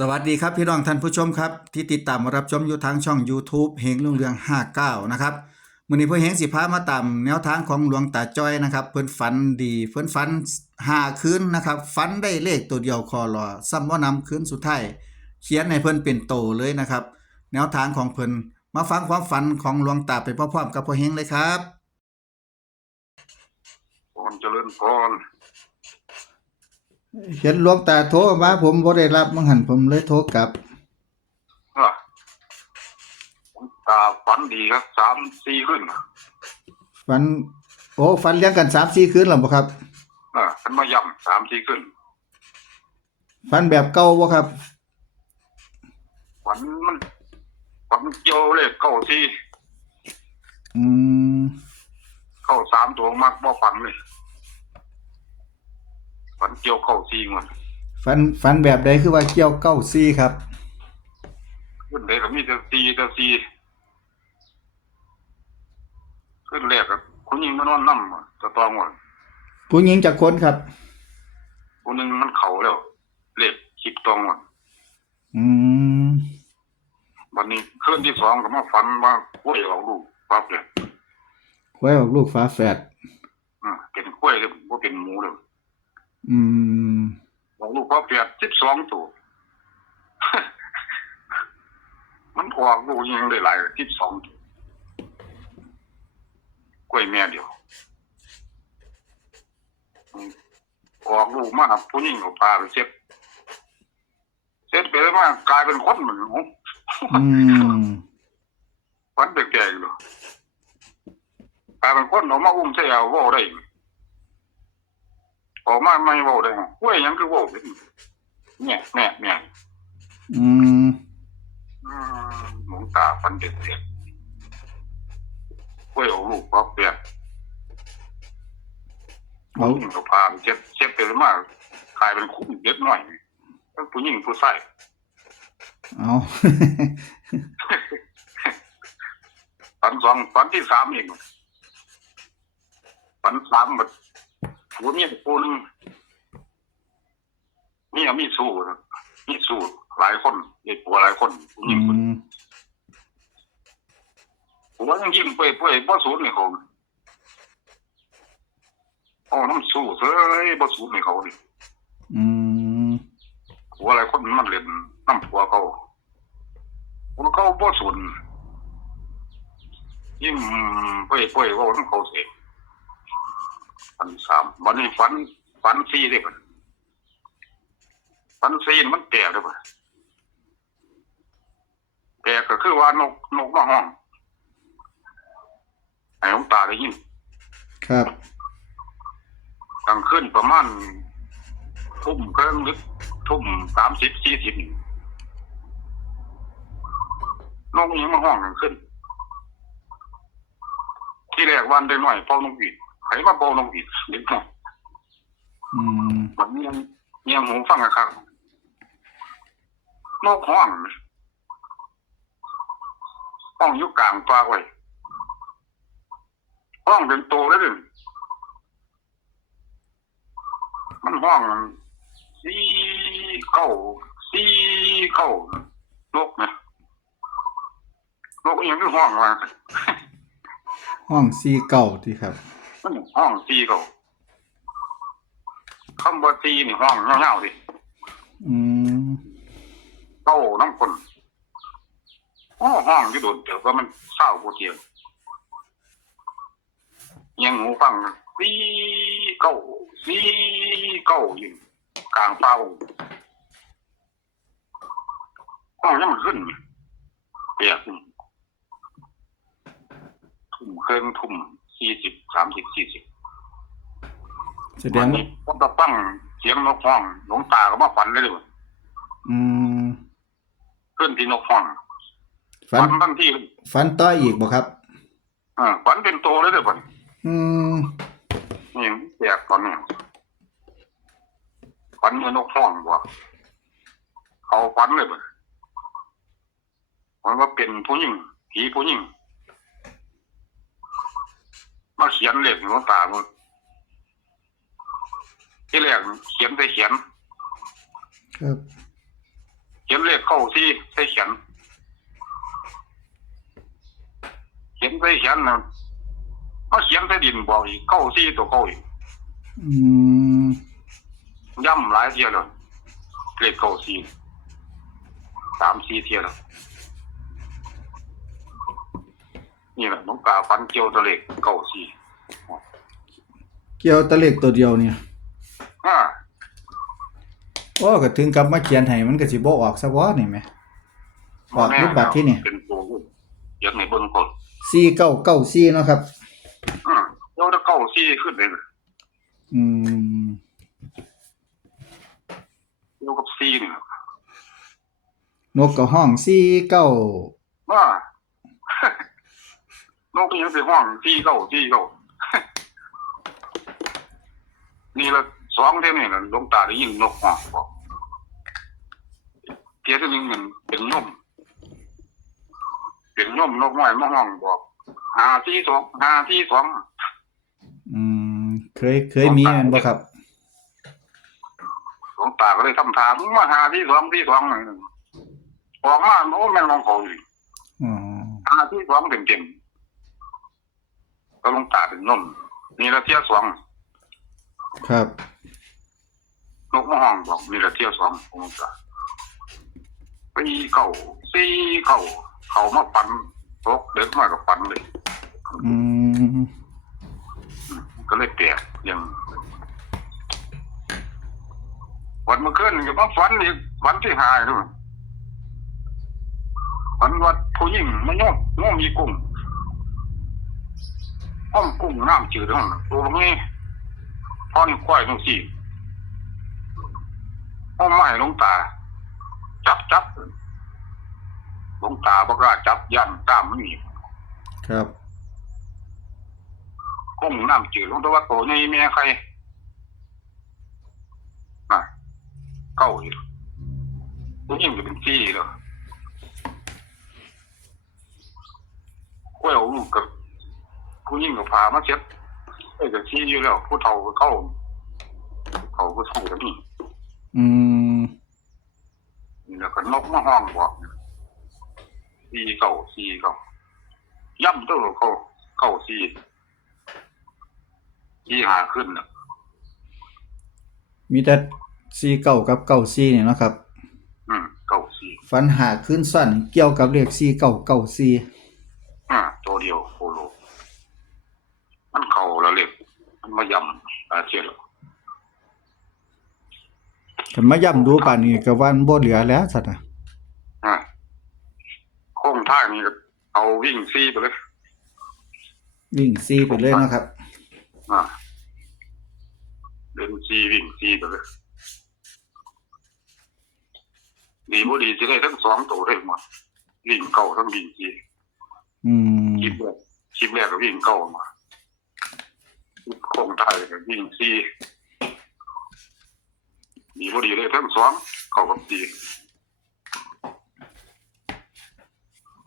สวัสดีครับพี่น้องท่านผู้ชมครับ ที่ติดตามรับชมอยู่ทางช่อง YouTube เฮงลุงเรือง 59 นะครับมื้อนี้พ่อเฮงสิพามาตามแนวทางของหลวงตาจ้อยนะครับ เพิ่นฝันดีเพิ่นฝัน5คืนนะครับฝันได้เลขตัวเดียวคอรอซ้ำบ่านำคืนสุดท้ายเขียนให้เพิ่นเป็นโตเลยนะครับ แนวทางของเพิ่นมาฟังความฝันของหลวงตาไปพร้อมๆกับพ่อเฮงเลยครับพรเจริญพร เห็นหลวงตาโทรมาผมบ่ได้รับมังหันผมเลยโทรกลับอะผมตาฝันดีครับสามสี่ขึ้นฝัน โอ้ฝันเลี้ยงกัน3-4คืนแล้วบ่ครับอะฉันมาย่ำสามสี่ขึ้นฝันแบบเก่าบ่ครับฝันมันฝันเกี่ยวเลขเก้าสี่อืมเข้าสามตัวมักบ่ฝันเลย ฝันเกี่ยวเก้าสี่มันฝันฝันแบบใดคือว่าเกี่ยวเก้าซี่ครับ ขึ้นเลยก็มีแต่สี่แต่สี่ขึ้นแรกกับคุณยิงมานอนนั่มจะตองวันผู้หญิงจากคนครับคนหนึงมันเข่าแล้วเลขคิดตองวันอืมวันนี้คืนที่สองก็มาฝันว่ากล้วยออกลูกปั๊บเลยไว้ออกลูกฟ้าแฝดอ่าเป็นกล้วยเลยว่าเป็นหมูเลย อืมบอกลูกว่าเปียดสิบสองตัว มันออกลูกยังได้หลายสิบสองตัวกล้วยแม่เดียวอืมออกลูกมาผู้หญิงกับปลาไปเช็ดเช็ดไปแล้วมากลายเป็นคนเหมือนหนูอืมฟันแก่ๆอยู่เลยกลายเป็นคนออกมาอุ้มใส่เอาเว่าได้ ออกมาไม่เว่าได้กล้วยหยังคือเว่าเป็นเนี่ยแม่แม่อืมอืมหลวงตาฟันเด็ดเด็ดกล้วยเอาลูกก็เปียกเอาผู้หญิงก็พาไปเช็ดเช็ดไปเลยมากกลายเป็นคุ้มเด็ดหน่อยทั้งผู้หญิงผู้ชายเอาฟันสองฟันที่สามเองฟันสามแบ บหัวเมียกูนึงเมียมีสู้นะมีสู้หลายคนเด็กผัวหลายคนผู้หอืญิงคนมผัวยังยิ้มเปื่อยเปื่อยบ่สูญในเขาโอ้น้ำสู้เฮ้ยบ่สูญในเขาดิอืมผัวหลายคนมันเล่นน้ำผัวเขาผัวเขาบ่สูญยิ้มเปื่อยเปื่อยเว่าน้ำเขาเสีย ฟันสามวันนี้ฟันฟันสี่เด้ป่ะฟันสี่นี่มันแก่เลยป่ะแก่ก็คือว่านกนกมาห้องไอ้หลวงตาได้ยิน ครับกลางคืนประมาณทุ่มเครื่องหรือทุ่มสามสิบสี่สิบนกยังมาห้องกลางคืนที่แรกวันได้หน่อยเป่านกหวีด ใครมาเป่านกหวีดเด็กน้อยอืมมันยังยังหูฟังอะครับนกห้องห้องอยู่กลางป่าไว้ห้องเป็นโตแล้วดิมันห้องสีเก้าสีเก้านกเนี่ยนกอิหยังคือห้องว่าห้องซีเก่าที่ครับ มันห้องสีเก้าคำว่าสีนี่ห้องเงาๆดิอืมเก้าน้ำคนโอ้ห้องที่โดนเดี๋ยวก็มันเศร้าโคเทียงยังหูฟังสีเก้าสีเก้าอยู่กลางเป้าห้องยังมันขึ้นเปียกนี่ทุ่มเครื่องทุ่มสี่สิบ สามสิบสี่สิบแสดงวันนี้ผมก็ฟังเสียงนกห้องหลวงตาก็มาฝันเลยเลยอืมขึ้นที่นกห้องฝันฝันทันทีเลยฝันต่ออีกบ่ครับอ่าฝันเป็นโตเลยเลยฝันอืมนี่แปลกตอนนี้ฝันเหมือนนกห้องบ่เขาฝันเลยบ่มันว่าเป็นผู้หญิงผีผู้หญิง มาเขียนเลขหลวงตาหมดที่แรกเขียนแต่เขียน ครับเขียนนเลขเก้าสี่ใส่เขียน เขียนใส่เขียนนะเขาเขียนใส่ดินบอกอีกเก้าสี่ตัวเก้าอีกอืมย่ำหลายเทียแล้วเลขเก้าสี่สามสี่เทียแล้ว นี่แหละน้องตาฟันเกี่ยวตัวเลขเก้าสี่เกี่ยวแตะเลขตัวเดียวเนี่ยอ่าโอ้ก็ถึงกับมาเขียนให้มันก็สิบ่ออกซะบ่นี่แหมออกรูปบัตรที่นี่เป็นตัวเขียนในเบื้องต้น4994เนาะครับอืมแล้วถ้าเก้าสี่ขึ้นเลยอืมเกี่ยวกับสี่นี่นะนกก็ห้อง49ว่า นกยังไปห้องสี่เก้าสี่เก้านี่ละสองเท่านี้นะหลวงตาได้ยินนกห้องบอกเทียที่หนึ่งมันเป็นนมเป็นนมนกน้อยมาห้องบอกหาที่สองหาที่สองอืม เคยเคยมีแม่นบ่ครับหลวงตาก็เลยทำทางว่าหาที่สองที่สองหนึ่งออกมาโอ้แม่นลองเขาอยู่อ๋อหาที่สองเต็มๆ ก็หลวงตาเป็นนมนี่ละเที่ยวสองครับนกมะฮองบอกมีละเที่ยวสององศาปีเก่าสี่เก่าเขามาปันตกเด็กมากับปันเลยอืมก็เลยแปลกอย่างวันเมื่อคืนก็มาฝันอีกฝันที่หายด้วยฝันว่าผู้หญิงมันโยมโยมมีกุ้ง ห้องกุ้งน้ำจืดห้องตัวนี้พ่อนี่ควายตรงสี่ห้องไม้หลวงตา จับจับหลวงตาบอกว่าจับยันตามมันนี่ครับกุ้งน้ำจืดหลวงตาว่าโตนี่แม่ใครน่ะเก้าอยู่ผู้หญิงจะเป็นซี่เหรอก็เอาลูกกับ ผู้หญิงกับพามาเช็ดไอ้กับซี่อยู่แล้ว ผู้เฒ่าก็เข้าเขาก็สู้กันนี่อืมนี่แล้วก็นกมาห้องบอกซีเก่าซีเก่าย่ำตัวเขาเก่าซีซีหาขึ้นน่ะมีแต่49กับ94นี่เนาะครับ อืมเก่าซีฝันหาขึ้นสั้นเกี่ยวกับเลข4994 อ่าตัวเดียวโคโลมันเข่าแล้วเล็ก มันมาย่ำอาเจียนแล้วคันมาย่ำดูป่านนี้ก็วันบ่เหลือแล้วสัตว์น่ะอ่าโค้งท่านี่ก็เอาวิ่งซีไปเลย วิ่งซี่ไปเลยเนาะครับอ่าเดินซีวิ่งซีไปเลยดีบ่ดีจะได้ทั้งสองตัวได้หมดวิ่งเก่าทั้งวิ่งซีอืมคลิปแรกคลิปแรกก็วิ่งเก่ามา โค้งท่าก็วิ่งซีดีบ่ดีเลยทั้งสองเข้ากับซี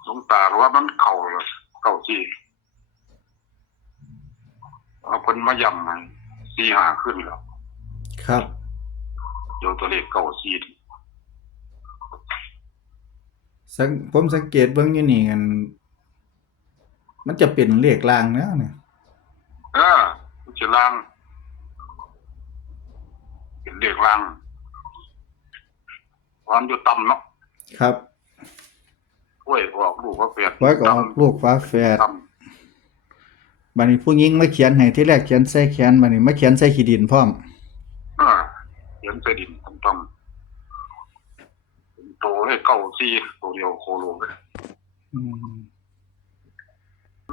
สงตาว่ามันเข่าเลยเก่าซีเอาคนมาย่ำให้ซีหาขึ้นแล้วครับเดี๋ยวตัวเลขเก่าซีสังผมสังเกตเบิ่งอยู่นี่กัน มันจะเป็นเลขลางแล้วเนี่ยเออมัน จะล่าง เป็นเลขล่างวันอยู่ต่ำเนาะครับกล้วยออกลูกว่าเปลี่ยนไว้ก็ออกลูกฟ้าแฝดต่บัดนี้ผู้หญิงมาเขียนให้ที่แรกเขียนใส่แขนบัดนี้มาเขียนใส่ขี้ดินพร้อมำเออเขียนใส่ดินต่ำๆเป็นโตให้เก่าซีตัวเดียวโคโลเลยอืม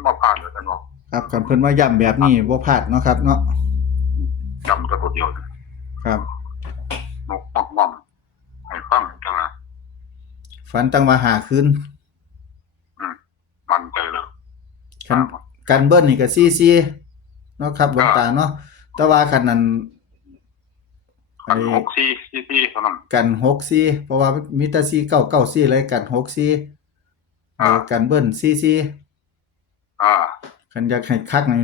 มาผ่านเลยกันเนาะ ครับคันเพิ่นมาย้ำแบบนี้บ่พลาดเนาะครับ เนาะจำแต่ตัวเดียวเลยครับนกมักม่อมให้ฟังจังนะฝันตั้งว่าหาคืนมันใจเลยคันกันเบิ้ลนี่ก็ซี่ๆเนาะครับหลวงตาเนาะแต่ว่าคันนั้นอัไอ้นหกซีซีซีเท่านั้นกัน6ซี่เพราะว่ามีแต่ซี่เก้าเก้าซี่เลยกัน6ซี่อ่ากันเบิ้ลซี่ซี่อ่า คันอยากให้คักนี่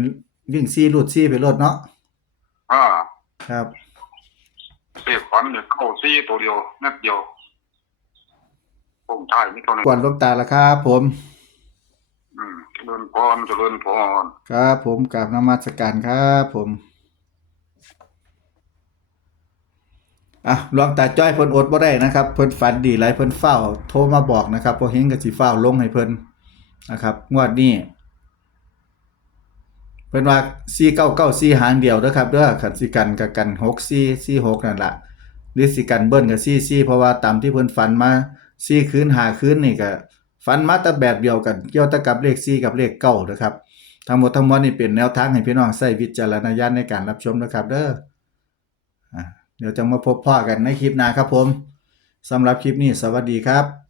วิ่งซี่ลูดซี่ไปโลดเนาะอ่าครับเสพฝันเนี่ยเก่าซีตัวเดียวนัดเดียวผมชายนี่เท่านั้นกวนหลวงตาละครับผม อืมเจริญพรเจริญพรครับผมกราบนมัสการครับผมอะหลวงตาจ้อยเพิ่นอดบ่ได้นะครับเพิ่นฝันดีหลายเพิ่นเฝ้า โทรมาบอกนะครับพอเฮงก็สิเฝ้าลงให้เพิ่นนะครับ งวดนี้ เพิ่นว่า4994หางเดียวเด้อครับเด้อคันสิกันก็กัน6446นั่นแหละหรือสิกันเบิ้นก็44เพราะว่าตามที่เพิ่นฝันมา4คืน5คืนนี่ก็ฝันมาแต่แบบเดียวกันเกี่ยวแต่กับเลข4กับเลข9นะครับ ทั้งหมดทั้งมวลนี่เป็นแนวทางให้พี่น้องใช้วิจารณญาณในการรับชมนะครับเด้อเดี๋ยวจะมาพบพ่อกันในคลิปหน้าครับผมสำหรับคลิปนี้สวัสดีครับ